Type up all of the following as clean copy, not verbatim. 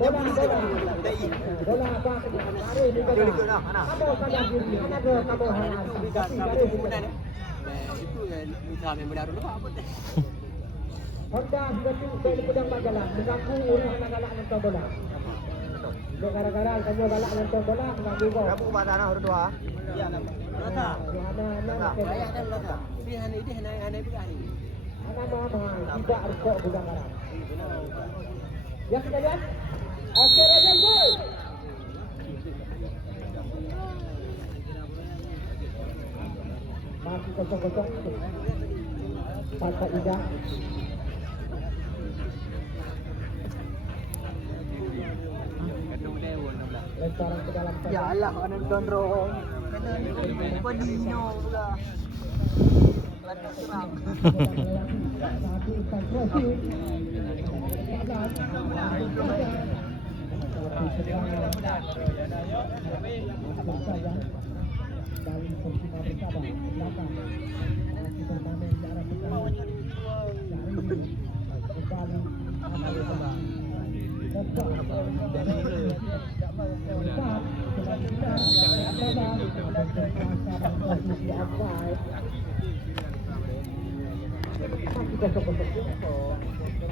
bola apa lari di bola kamu pada diri anak kamu harus itu yang benar dulu apa teh Honda sudah tinggal di pedang majalah mengaku orang anak-anak nonton bola gara-gara kamu galak nonton bola mengaku kau kamu pada anak berdua iya anak pilihan ini hanya pilihan ini anak mama tidak harus kok bukan barang ya kita lihat oke Raja gol masih kosong-kosong Pantai Indah lemparan ke dalam ya Allah anak gondrong Panino pula satu Santrosi dari Persima Bersama belakang masih bermain di arah sebelah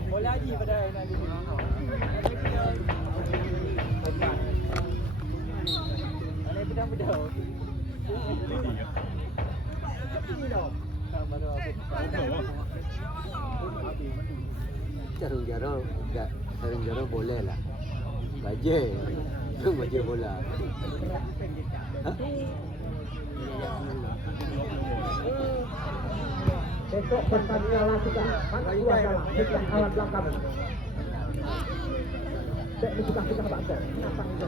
bola lagi pada nanti ada pedang-pedang Jarung-jarung boleh lah. Baje. Itu baje bola. Besok pertandingan lakukan. Mana dua salah? Bukan alat belakang. Saya buka bangsa. Kenapa itu?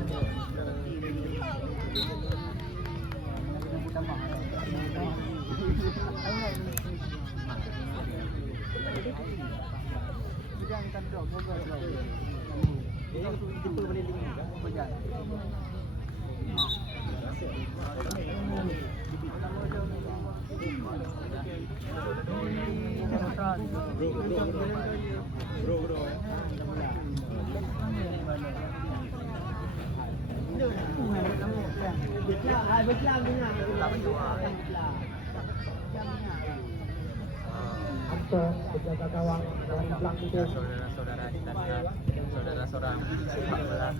Penjaga gawang dari belakang itu saudara-saudara di tandang saudara-saudara sepak bola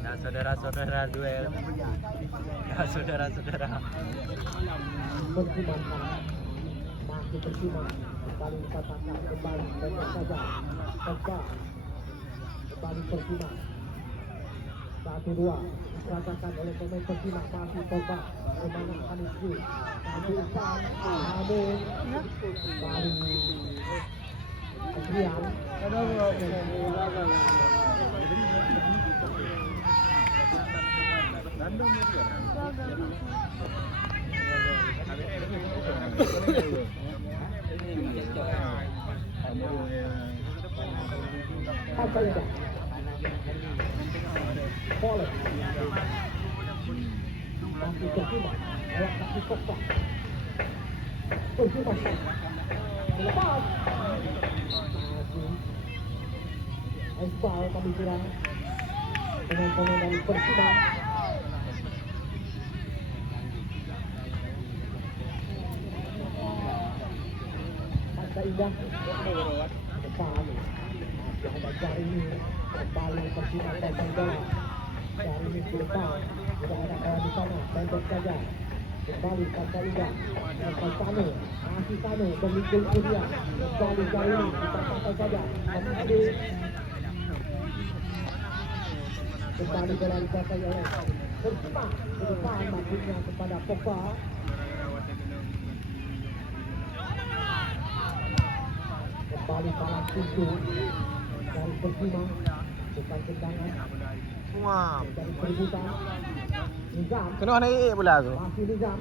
dan saudara-saudara duel dan saudara-saudara Persima masih Persima kembali dikatakan kembali banyak saja kembali Persima 1-2 dikatakan oleh pemain Persima masih Pogba kemana akan itu namun kembali Adrian apa itu? Boleh. Masih Persima, awak kaki Pogba. Persima lepas. Foul kami kurang pemain-pemain dari Persima. Pantai Indah depan masih ada Jarimi kembali Persima Pantai Indah Jarimi ke depan tidak ada kawan di sana pendek saja kembali Pantai Indah sampai Sano masih Sano memikul Kuria kembali Jarimi kita sampai saja kembali bola dikuasai oleh Persima ke depan maksudnya kepada Pogba kembali palang pintu dari Persima bukan tendangan dari perebutan Nizam kena naik bola tu masih Nizam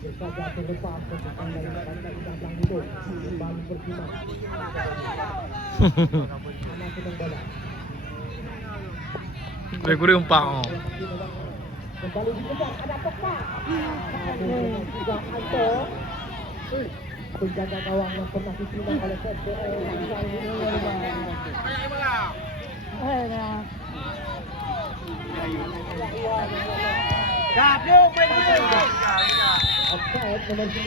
saja terlepas kesukaan dari Pantai Indah Belang itu kembali Persima mana sedang bola Guri umpang kembali dikejar ada Pogba juga Anto penjaga gawang yang pernah dipinang oleh PSPS. Offside nomor 9.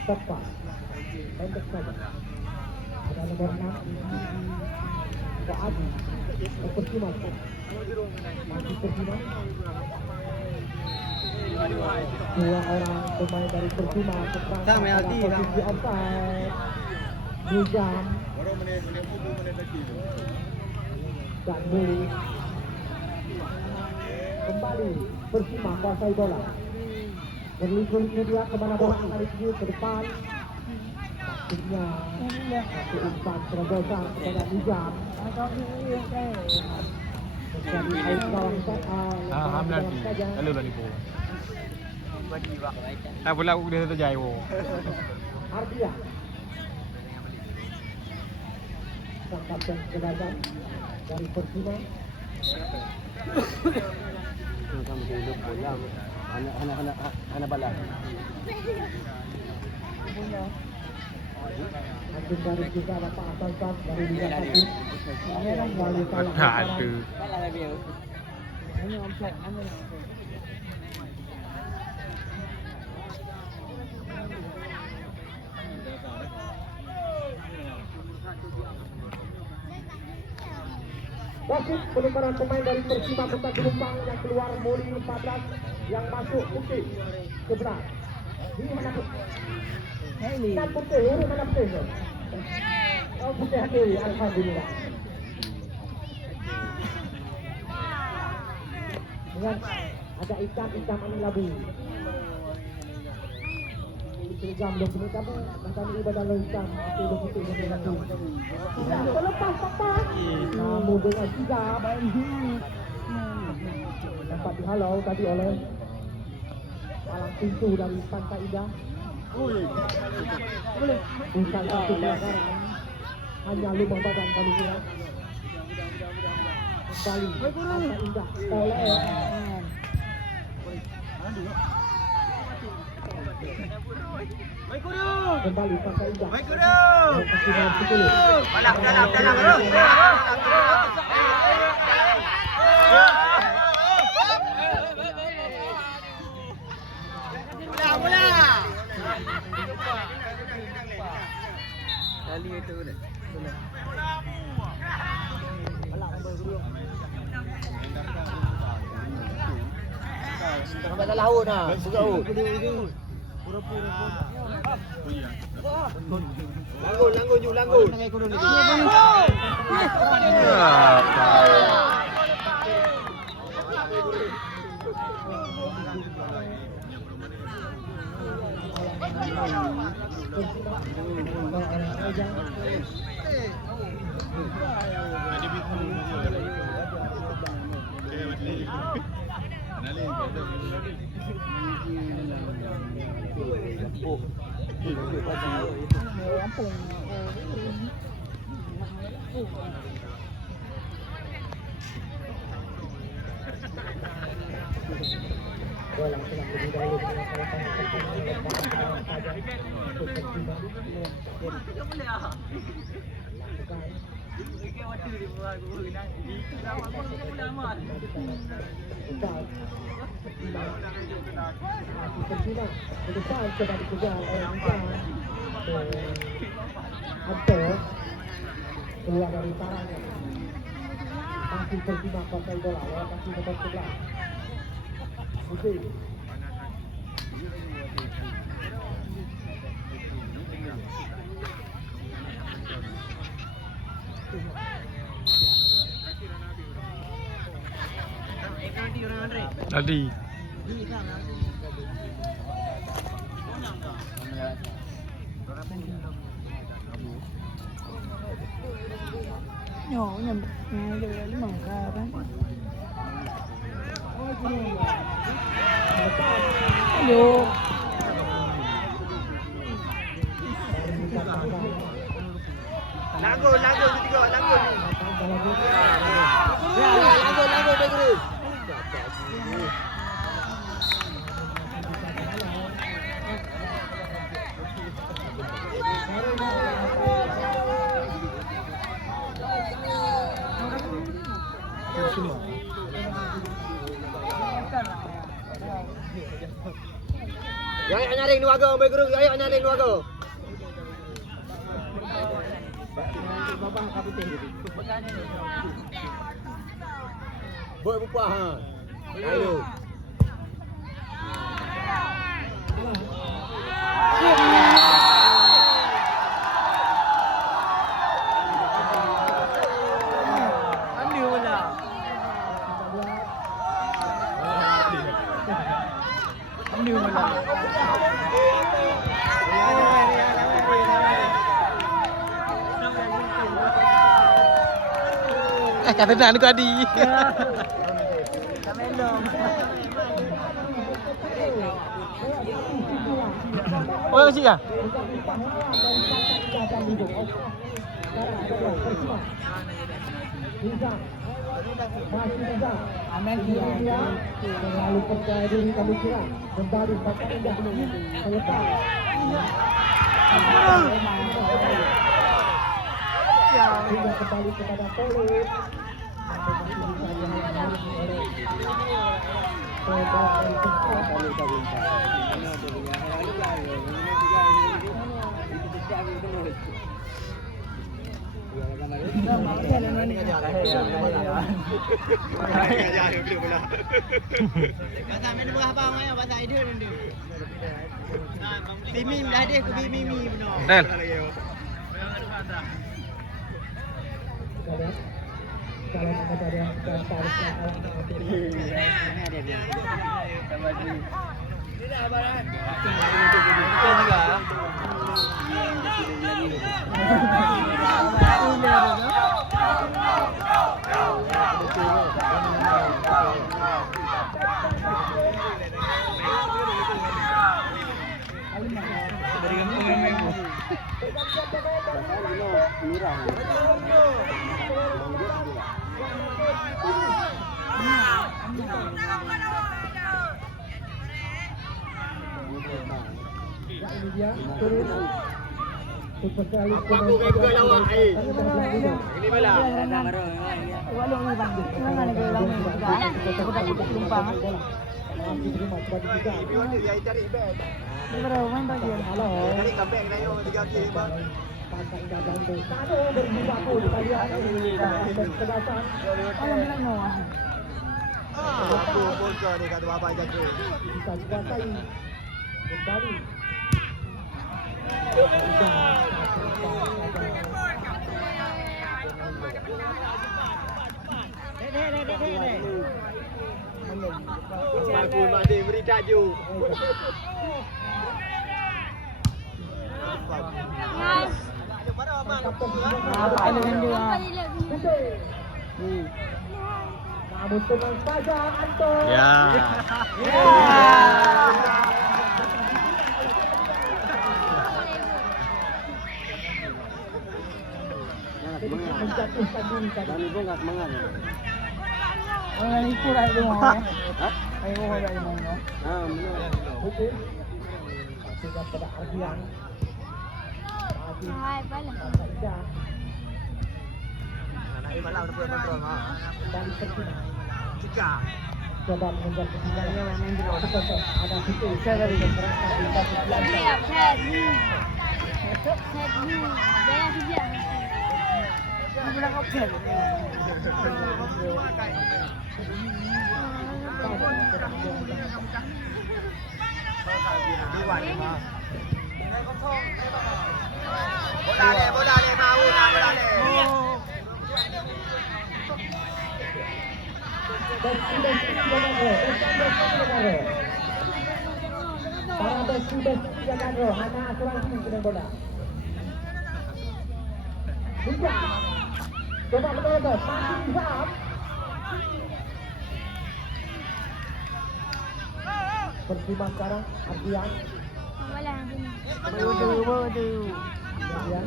Tepat, pendek saja. Ada nomor 6, Fuad, Persima. Masih Persima. Dua orang pemain dari Persima Sama, Aldi, posisi offside. Nizam dan Muli. Kembali Persima kuasai bola. Berliku-liku dia kemana bola akan dituju ke depan. Maksudnya satu umpan terobosan kepada Nizam. Menjadi air gawang saja. Lalu lah ni po. Tak pula aku dia terjaya po. Ardia. Sang kapten kedagang dari Persima. Kamu hidup bola. Anak bala. Hakim dari juga Bapak Asansan dari Liga 1. Kembali salah Aduh. Wasit penukaran pemain dari Persima Kota Gelombang yang keluar Muli 14, yang masuk Putih 11. Ini mana Putih? Kan Putih, ini mana Putih? Oh Putih hati, alhamdulillah. Dengan ada ikan ani labu. Serigam dong ini kamu bahkan ibadah ikan itu begitu begitu. Terlepas apa? Kamu dengan sigap. Dapat dihalau tadi oleh palang pintu dari Pantai Indah. Bukan satu pelanggaran, hanya lubang badan kali kira. Kembali Pantai Indah oleh kembali Pantai Indah. Baik guru. Dalam guru. Bola. Kali itu dah. Sampai laut dah. Laut. Langgun. Keluar dari sarangnya. Masih Persima kuasai bola lewat kaki nomor 11. Putih. Tadi. Nhỏ nhầm nghe được là mở ra đấy. Aduh. Lagu ketiga, lagu. Lagu Begri. Yang nyaring dua go, Begri, yang nyaring dua go. Boy bupa ha. Ayo. Ambil bola. Ambil bola. Kata nak aku adi. Oh, masih ya? Terlalu percaya diri kami kira kembali Bapak Indah melepas. Hingga kembali kepada Poli. Bimim dah dia ke bimimi benar. Nel. Kalau kepada ini dia turun spesialis Ini bala. Walau ni bang, mana nak gelang ni? Kita tak tumpang. Berapa main bagi? Halo. Kali comeback na yo 3 game ba. Alam mo lang no. Aku pun ke ni kat apa jago. Bisa dikuasai kembali. Aku mati beri tajuk. Apa dengan dia? Namun tenang saja Anton. Ya. Menjatuhkan diri tadi. Dan ibu enggak semangat. Orang ni pun ada mau. Hah? Ayo orang ada mau. Ah, benar. Betul. Sehingga pada Ardian. Hai, bala. Saja. Anak ini malam dapat kontrol ha. Dan Persina. Jika Coba mengejar ketinggalannya main di luar. Ada situ. Saya dari Iya, head ni. Head ni. Dah kerja. bulan Oktober. Bola le mau nak bola le. Para besi-besi jaga roh, anak asuransi dengan bola. Bisa. Coba betul-betul. Masih bisa. Persima sekarang. Ardian. Wala din. Waduh. Ardian.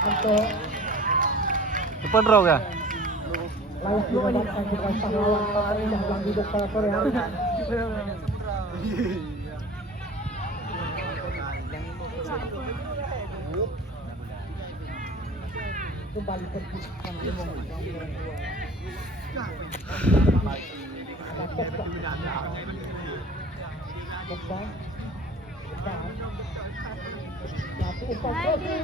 Untuk Depan row ya? layak dinobatkan sebagai pahlawan terindah yang hidup pada sore hari ini. Kembali pergi. Satu umpan Rosi.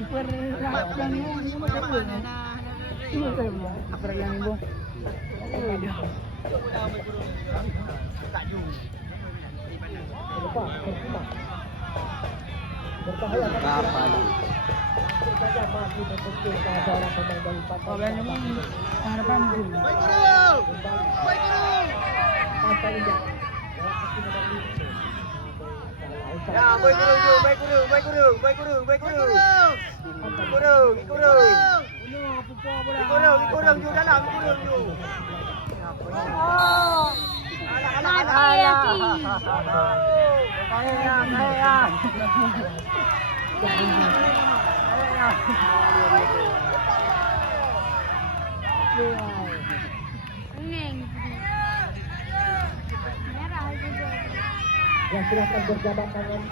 Super yang ini mau siapa? Ini siapa? Super yang ini. Berbahaya saja masih membutuhkan seorang pemain dari Pantai. Kalau yang ini harapan gol. Pantai Indah. Ya, baik kurung. Kurung ju dalam, kurung ju. Ya silahkan berjabat tangan.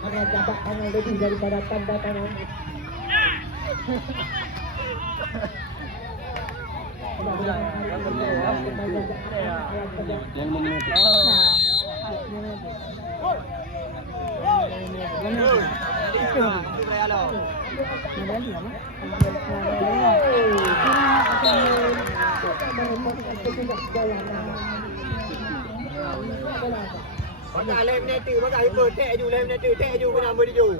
Karena jabat tangan lebih daripada tanda tangan. Yang memenuhi. Bagai lem netu, bagai ikut tek ju lem netu, tek ju kena beri ju.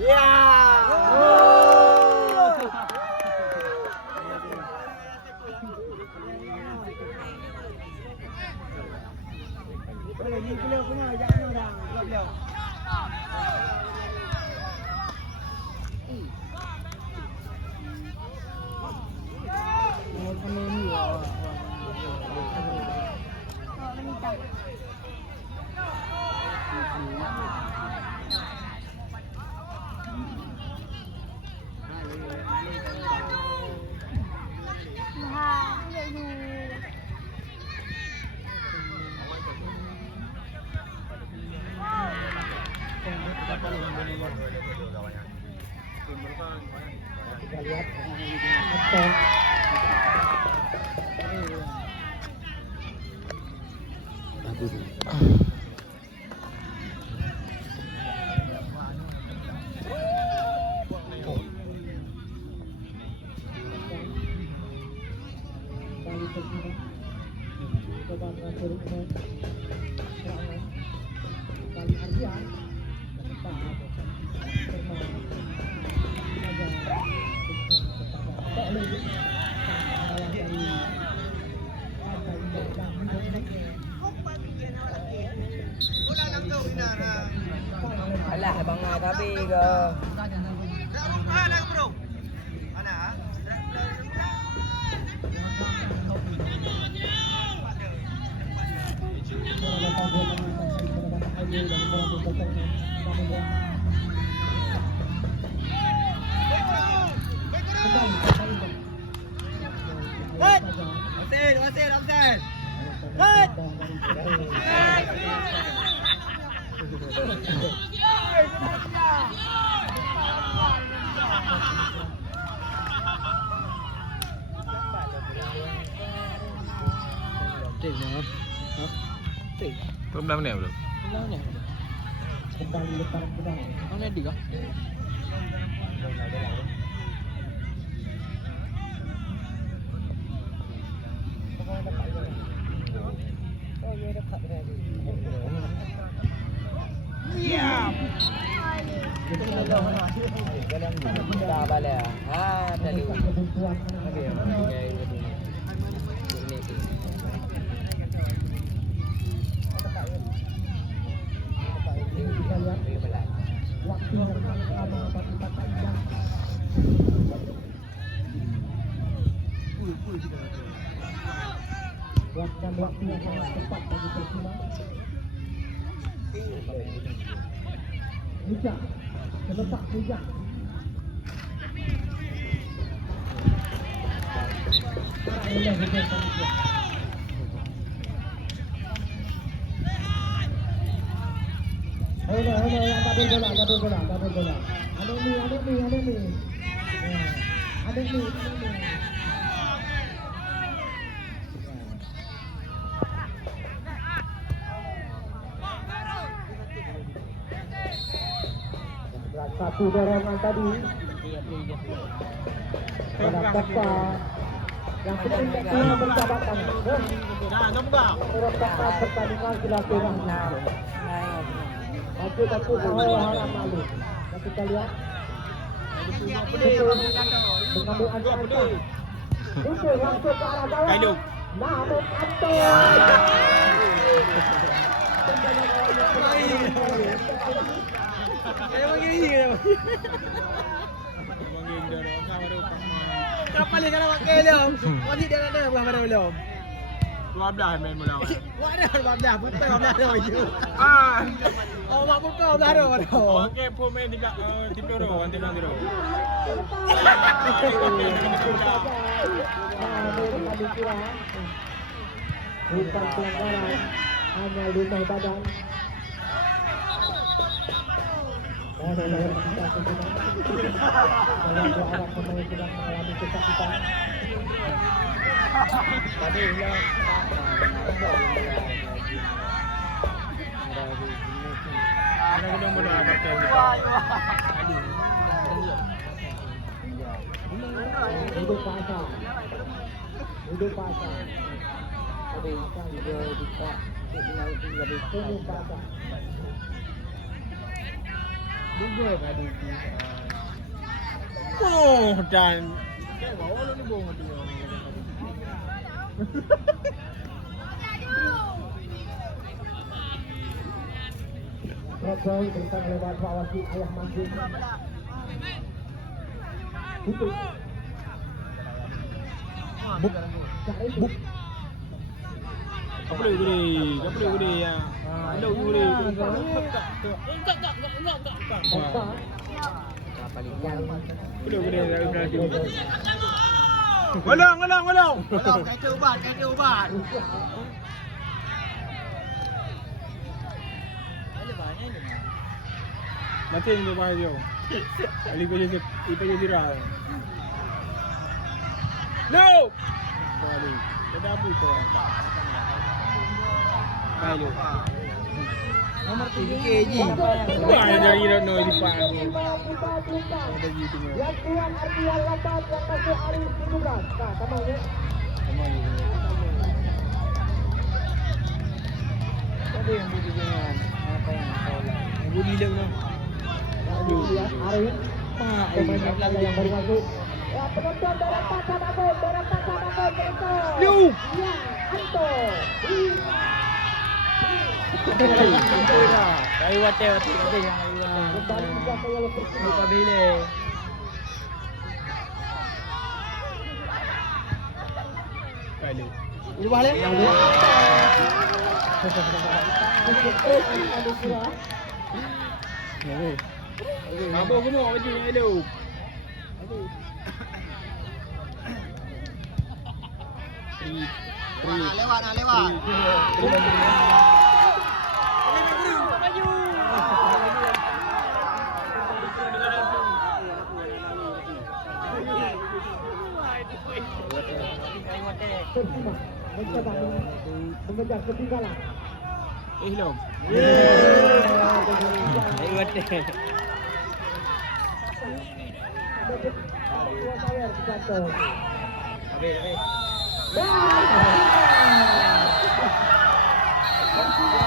Ya. Ini kilo punya jangan orang. Kita lihat atau kali pertama coba transfer kali Ardian Alah abang ngabi ke. Offset. Belum dah menit belum? kembali lepas pedang. Mana dia? Dah balik. Tadi. Kebutuhan kita lihat waktu yang sama bagi Kata Indah. Waktu yang sangat tepat bagi Persima. Bijak, terletak bijak. Boleh hujan panitia. Yang double bola. Ada ni. Ada ni. Satu dorongan tadi. Pada Kata yang penting kita bersahabatan. Merupakan pertandingan silaturahmi. Tapi harap malu. Dan kita lihat mengambil angka. Itu langsung ke arah gawang. Namun Anton. Kapal ni kalau pakai belum? Wajib dia ada berapa dah belum? 12 main bola. Wah ada 12, betul 12 dah je. Oh mak buka 12 dah. Okey, pemain 3 orang nanti nanti. Bukan pelanggaran, hanya ludah badan. Dalam dua orang pemain sedang mengalami kesakitan. Tadi hilang. Ada mudah-mudahan ada tahu. Hidup pasar. Ada ikan juga bisa laut juga bisa. Hidup pasar. Juga tadi. Oh, dan bawah lu ni bohong tu. Roboy bersama lewat Pak Wasit Ayah Manjung. Itu. Buk. Apa dia gede ya? Ada gede. Enggak. Gede dari Golong. Kereta ubat. Nanti yang dia bahaya. Ali boleh ipa jadi rah. No. Balik. Ada apa itu? Baik. Nomor 3 kg. Wah, dari Rano di Pak. Ada gitu. Yang tuan Ardian Labat yang masuk Arif Suduran. Nah, tamanya. Ada yang budi dengan apa yang salah. Budi dah lah. Lihat Arif. Pemain yang baru masuk. Ya, penonton darah pasar Agung. Yo. Ya, Anto. Kayu wate yang Kembali juga ke Yellow Persima. buka bilik. Kayu. Ini balik. Mabuk semua baju yang ada. Lewat. Persima mencoba mengejar ketinggalan. Belum. Dua tower jatuh. Sudah